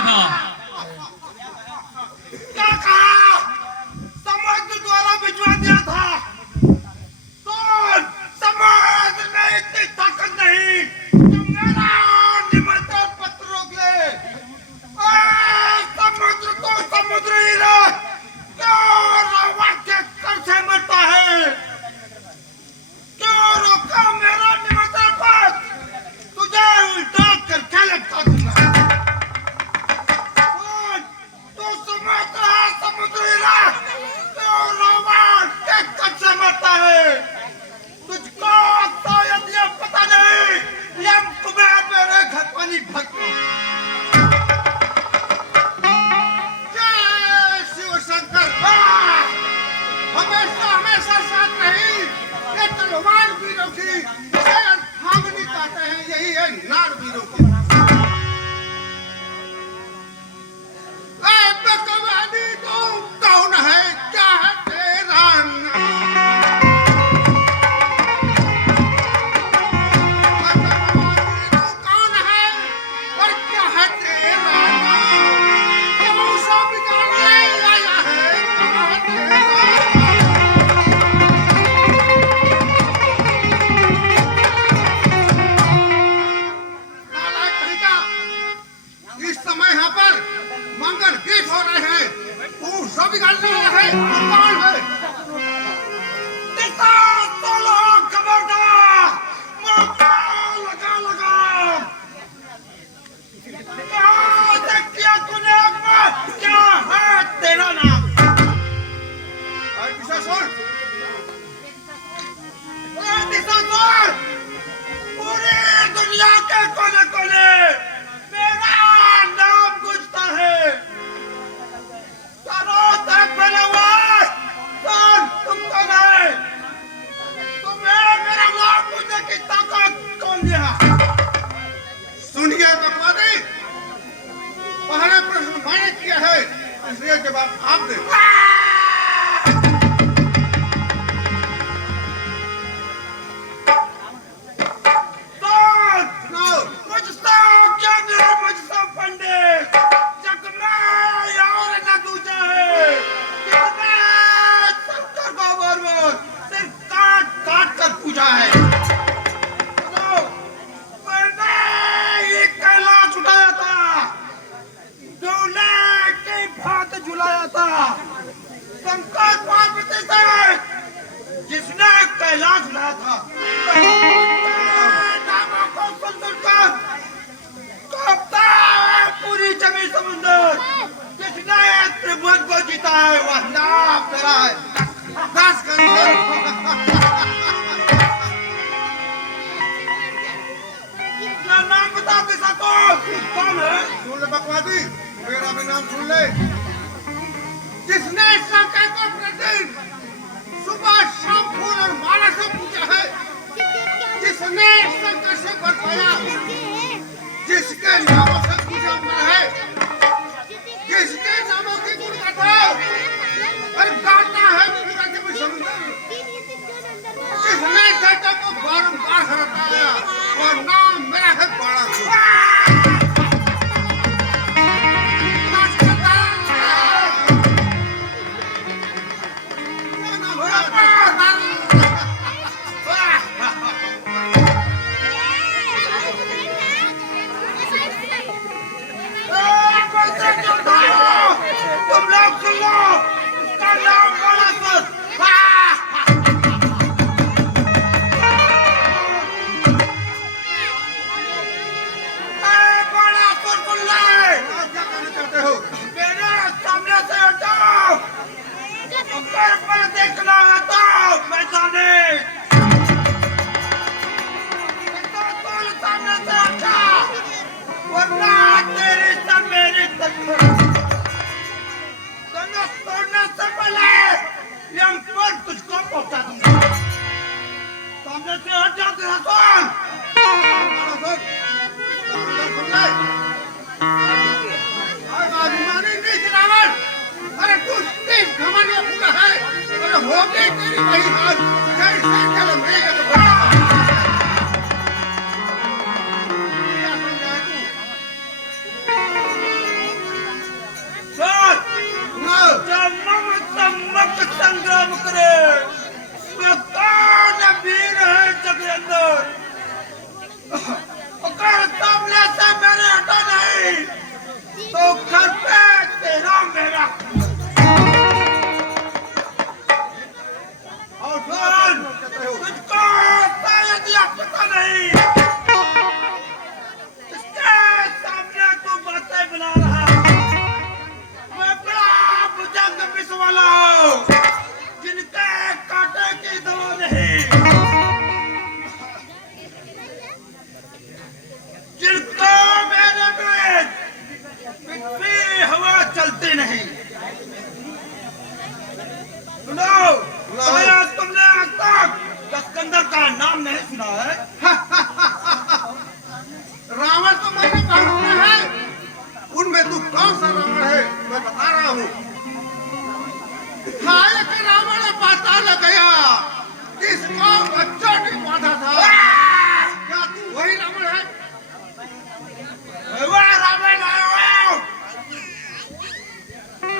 था। क्या कहा? समुद्र द्वारा भिजवा दिया था। कौन? समुद्र में इतनी ताकत नहीं कि मेरा निमंत्रण पत्र रोक ले। समुद्र तो समुद्र ही रहे, क्यों रावण के कर से मरता है? क्यों रोका मेरा निमंत्रण पत्र? तुझे उल्टा करके लटका दूंगा। तो समुद्र है, समुद्र ही रहे, क्यों रावण के कर से मरता है? तुझको शायद ये पता नहीं, यम तुम्हें मेरे घर पानी भरता। हमेशा हमेशा साथ रही ये तलवार वीरों की, भागनी कहते हैं, यही है नार वीरों की। बकवादी तू कौन है? क्या है तेरा नाम? बकवादी तू कौन है और क्या है तेरा नाम? क्यों सब बिगाड़ने आया है? कहाँ है तेरा नाम? नालायक कहीं इस समय यहाँ पर मंगल गीत हो रहे हैं, तू सब बिगाड़ने वाला है। तू कौन है? दिशा तोलो खबरदार, मौका लगा लगा। क्या देख किया तूने अकबर? क्या है तेरा नाम? दिशा सुन, दिशा सुन, पूरी दुनिया के कोने कोने मेरा नाम गूंजता है। चारों तरफ फैला हुआ है। कौन? तुम कौन है? तुम्हें मेरा नाम गूंजने की ताकत कौन दिया? सुनिए बकवादी, पहले प्रश्न मैंने किया है, इसलिए जवाब आप दे। मुझसे क्या मेरे मुझसे पंडित जग में और न दूजा है। कितने शंकर को बरबर सिर्फ काट काट कर पूजा है। मैंने ये कैलाश उठाया था, डोले के भात झुलाया था। शंकर पार्वती से जिसने कैलाश उठाया था, नामों को सुनकर कांपता है पूरी जमीन समुंदर। जिसने त्रिभुवन को जीता है वह नाम मेरा है। दस गंधर्व। अपना नाम बता दिशा को, कौन है? सुन ले बकवादी, मेरा भी नाम सुन ले। जिसने शंकर को प्रतिदिन सुबह शाम फूल और माला से पूजा है, जिसने शंकर से वर पाया, जिसके नामों से पूजा है, जिसके नामों की गुण गाता और गाता है पूरा जमीन समुद्र, जिसने धरती को बारंबार हराता है, और नाम मेरा है बाणासुर। तुम लोग सुन लो, इसका नाम बाणासुर। बाणासुर सुन ले। क्या कहना चाहते हो? मेरे सामने से हटाओ। ऊपर पर देखना है तो मैदाने। सामने से हटा, वरना तेरी सब मेरी तकलीफ। तोड़ने से पहले यम पर तुझको पहुंचा दूंगा। सामने से हट जा तेरा कौन? अभिमानी नीच रावण, अरे तू तीस घमंड पूरा है, अरे हो गई तेरी वही हाल जैसे कल मेघ बरसा। क्या समझा तू? करे, मैं कौन वीर है जग अंदर, अगर सामने से मैंने हटा नहीं तो घर पे तेरा मेरा। और सुन, तुझको शायद यह पता नहीं, इसके सामने तू बातें बुला रहा, मैं बड़ा बुजुर्ग विश्व वाला हूँ, जिनके कांटे की दवा नहीं, जिनको मेरे में भी हवा चलती नहीं। सुनो, तुमने आज तक लस्कंदर का नाम नहीं सुना है? रावण तो मैंने बहुत सुना है, उनमें तू कौन सा रावण है मैं बता रहा हूँ। हाय के रावण ने पता लग गया, इसको बच्चा नहीं बांधा था। क्या तू वही रावण है? वह रावण है।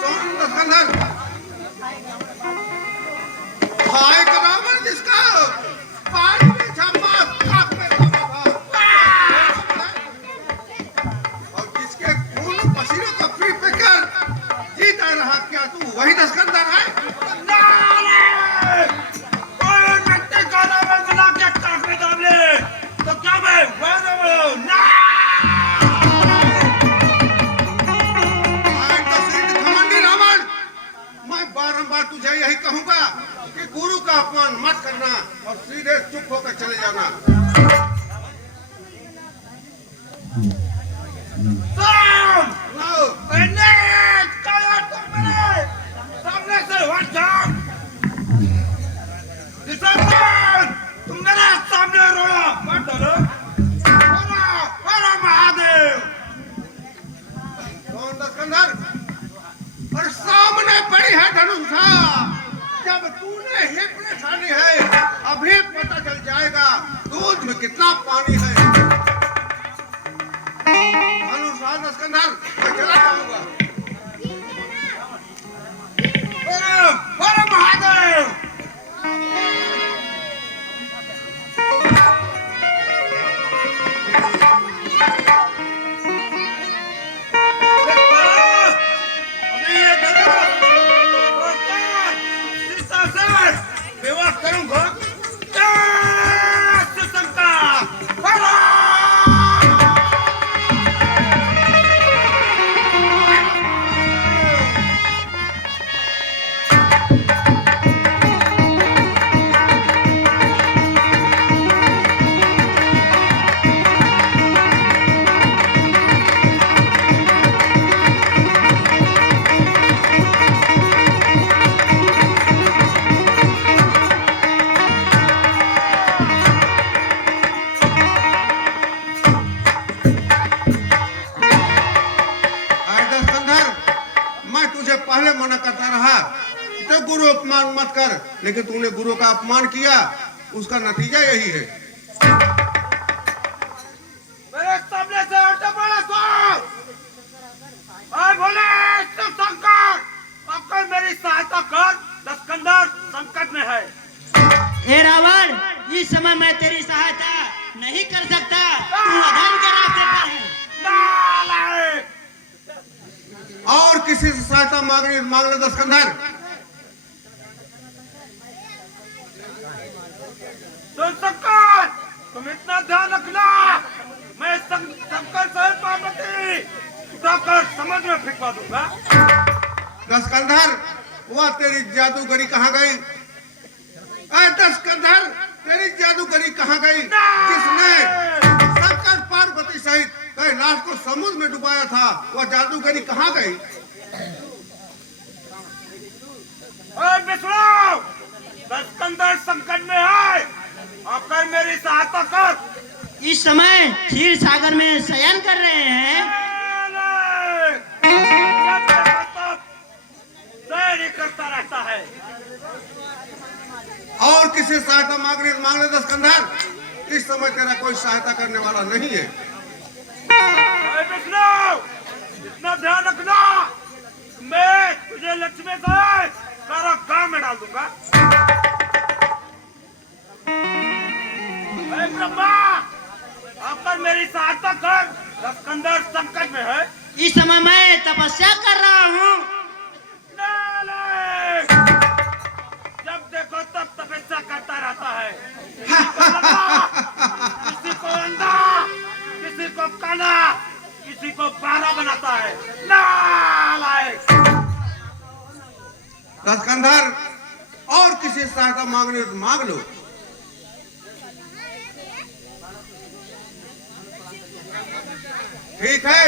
सुन लस्कंदर, हाय का रावण जिसका पानी में छापा काप में छापा था, और जिसके खून पसीने को पी कर जीता रहा, क्या तू वही लस्कंदर है? कोई मिट्टी का रावण बना के काक में दाब ले तो क्या मैं वह रावण हूं? मैं बारंबार तुझे यही कहूंगा कि गुरु का अपमान मत करना और सीधे चुप होकर चले जाना। सामने से हट जाओ। तुम मेरे सामने रोड़ा मत डरो। महादेव कौन लस्कंदर? और सामने पड़ी है धनुषा, जब तूने हिपने ठानी है अभी पता चल जाएगा दूध में कितना पानी है। धनुषा लस्कंदर, मैं चला जाऊंगा। महादेव पहले मना करता रहा तो गुरु अपमान मत कर, लेकिन तूने गुरु का अपमान किया, उसका नतीजा यही है। मेरे सामने से हट बड़ा सो। बोले शंकर, अगर मेरी सहायता कर, लस्कंदर संकट में है। हे रावण, इस समय मैं तेरी सहायता नहीं कर सकता, तू अधर्म के रास्ते पर है। और किसी से सहायता मांग ले लस्कंदर। तो शंकर, तुम इतना ध्यान रखना, मैं शंकर से पार्वती उठाकर समझ में फेंकवा दूंगा। लस्कंदर, वह तेरी जादूगरी कहाँ गई? लस्कंदर, तेरी जादूगरी कहाँ गई जिसने शंकर पार्वती सहित कैलाश को समुद्र में डुबाया था? वह जादूगरी कहाँ गई? विष्णु, लस्कंदर संकट में है, आकर मेरी सहायता कर। इस समय क्षीर सागर में शयन कर रहे हैं। करता रहता है। और किसी सहायता मांग ले लस्कंदर, इस समय तेरा कोई सहायता करने वाला नहीं है। विष्णु, इतना ध्यान रखना, मैं तुझे लक्ष्मी से कारागार में डाल डाल दूंगा। अरे ब्रह्मा, आकर मेरी सहायता कर, लस्कंदर संकट में है। इस समय मैं तपस्या कर रहा हूँ। नालायक! जब देखो तब तपस्या करता रहता है। किसी को अंधा, किसी को काला, किसी को बारा बनाता है। नालायक! लस्कंदर, और किसी सहायता मांगने तो मांग लो। ठीक है,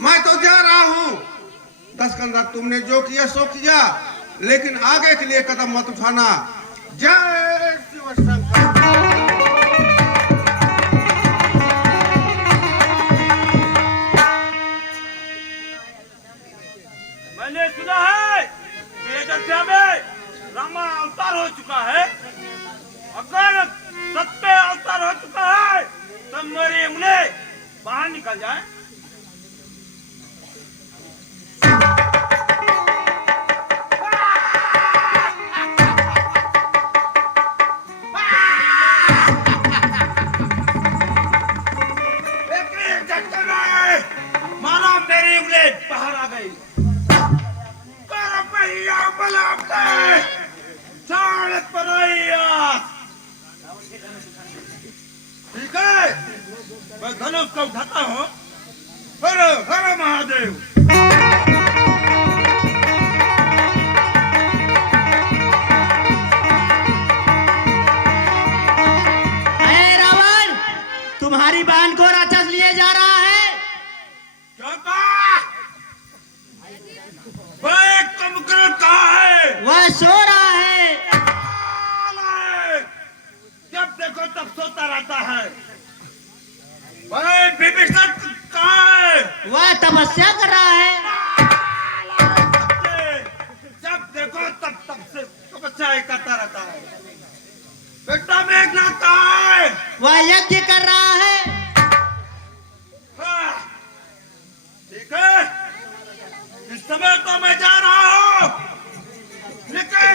मैं तो जा रहा हूँ। लस्कंदर, तुमने जो किया सो किया, लेकिन आगे के लिए कदम मत उठाना। जय शिव शंकर। मैंने सुना है कि अयोध्या में रामा अवतार हो चुका है। अगर सत्य अवतार हो चुका है तो मेरी उंगली बाहर निकल जाए। एक ही झटके में मानो मेरी उंगली बाहर आ गई। ठीक है, मैं धनुष को उठाता हूँ। हर हर महादेव। अरे रावण, तुम्हारी बहन को राक्षस लिए जा रहा है। क्या कहा? वह कुंभकर्ण कहाँ है? वह सो रहा है। नालायक! जब देखो तब सोता रहता है। वह विभीषण कहाँ है? वह तपस्या कर रहा है। नालायक! जब देखो तब तब से तपस्या करता रहता है। बेटा मेघनाथ कहाँ है? वह यज्ञ कर रहा है। हाँ, ठीक है, इस समय तो मैं जा रहा हूँ, लेकिन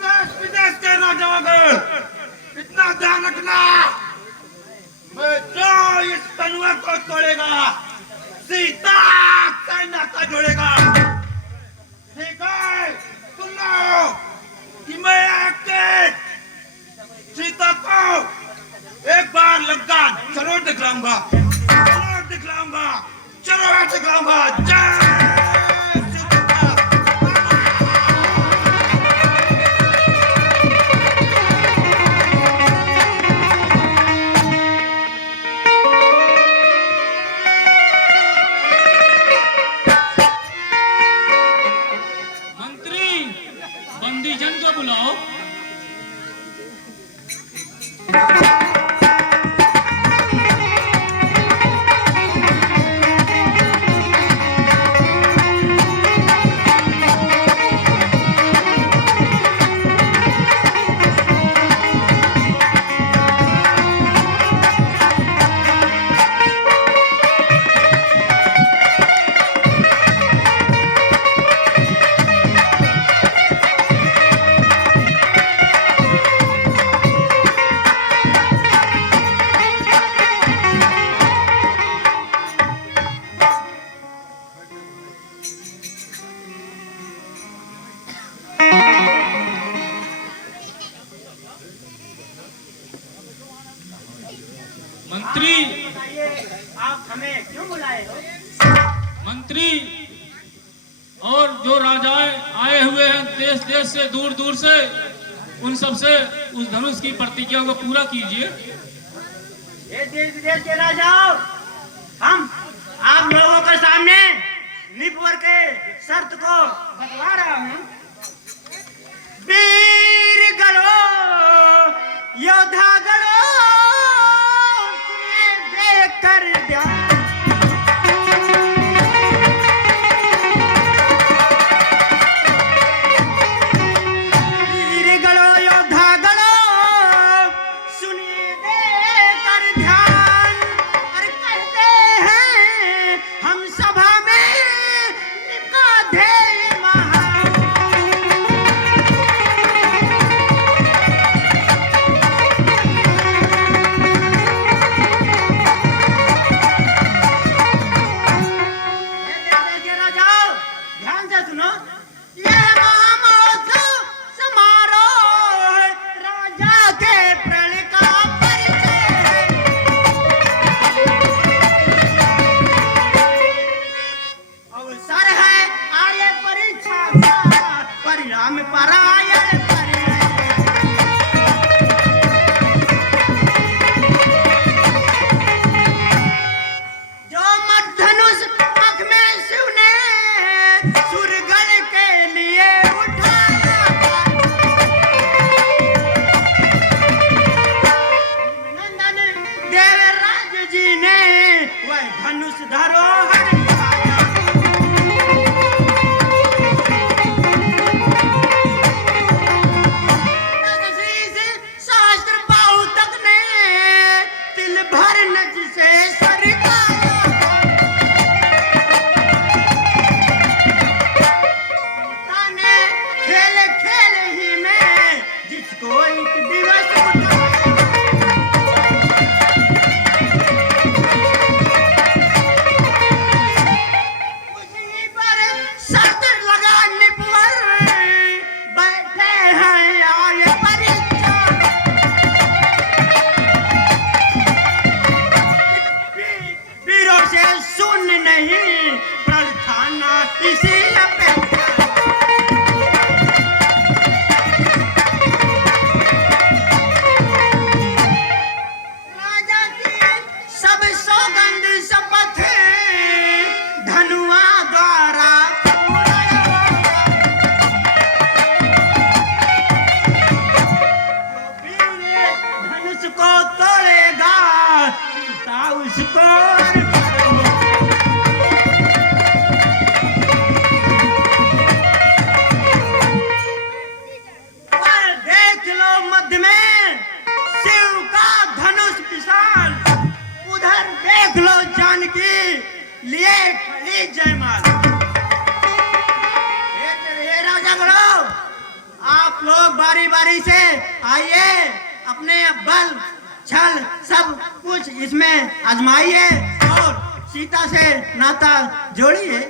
देश विदेश के राजाओं को इतना ध्यान रखना, मैं जो इस तनुआ को तोड़ेगा सीता से नाता जोड़ेगा। ठीक है, सुन लो कि मैं आके सीता को एक बार लंका जरूर दिखलाऊंगा, जरूर दिखलाऊंगा, जरूर दिखलाऊंगा। जय सीता। मंत्री, बंदीजन को बुलाओ। मंत्री, आप हमें क्यों बुलाए हो? मंत्री और जो राजाएं आए हुए हैं देश देश से, दूर दूर से, उन सब से उस धनुष की प्रतिज्ञा को पूरा कीजिए। ये देश विदेश के राजाओं, हम आप लोगों के सामने निपुर के शर्त को बतला रहा हूँ। वीर गणो, योद्धा गणो, कर ध्यान। वीर गणो, योद्धा गणो, सुनिए दे कर ध्यान। और कहते हैं हम सभा में निका ध्येय महान। सुरगढ़ के लिए उठाया था। नंदन देवराज जी ने वह धनुष धरोहर दिखाया। दशशीष सहस्त्र बाहु तक ने तिल भर नज से सरकाया। ताने खेल खेल ही में जिसको एक दिवस उठाया। उसी पर शर्त लगा निपवर बैठे हैं आगे परीक्षा। वीरों से शून्य नहीं प्रार्थना इसी अपेक्षा। राजा की सब सौगंध शपथ धनुआ द्वारा पूरा होगा। जो वीर धनुष को तोड़ेगा सीता उसको अर्पण होगा। पर देख लो मध्य में शिव का धनुष विशाल। उधर देख लो जानकी लिए खड़ी जयमाल। हे राजा गुरु, आप लोग बारी बारी से आइए, अपने बल छल सब कुछ इसमें आजमाइए और सीता से नाता जोड़िए।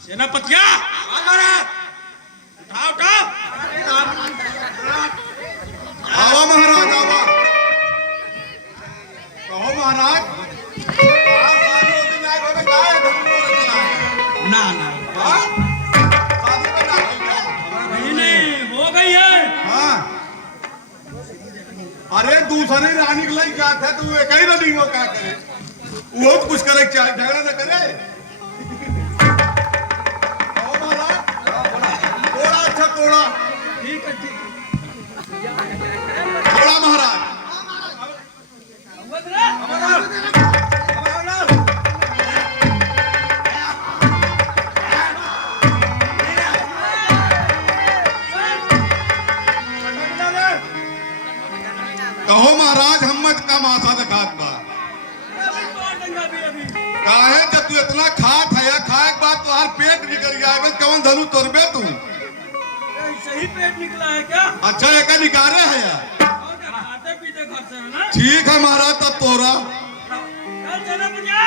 सेनापतिया उठाओ उठाओ। आवा महाराज आवा। कहो महाराज, आप शादी होती नहीं होवे काहे धनुष को चलाए? ना ना हाँ? शादी का ना होई क्या? नहीं हो गई है। हाँ। अरे दूसरी रानी के लिए क्या था, तू एक ही रानी वो क्या करे? वो तो कुछ करे, क्या झगड़ा न करे। कहो महाराज, थोड़ा अच्छा थोड़ा ठीक है ठीक थोड़ा महाराज। कहो महाराज, हम मत का मासा दिखात बा काहे जब तू इतना खात है, खाए के बाद तुम्हार पेट निकल गया है, कौन धनु तोड़बे तू? सही पेट निकला है क्या? अच्छा एक निकाले है यार। खाते पीते घर से है ना? ठीक है महाराज, तब तोरा चल सेनापतिया।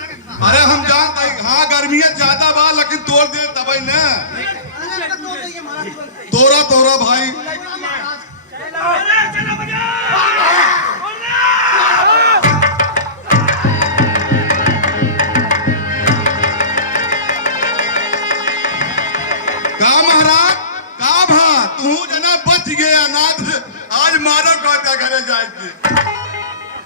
अरे हम जानते हैं, हाँ गर्मी ज्यादा बा लेकिन तोड़ दे तब न तोरा तोरा भाई। का महाराज का भा तू जना बच गया ना आज मारो का घरे जाए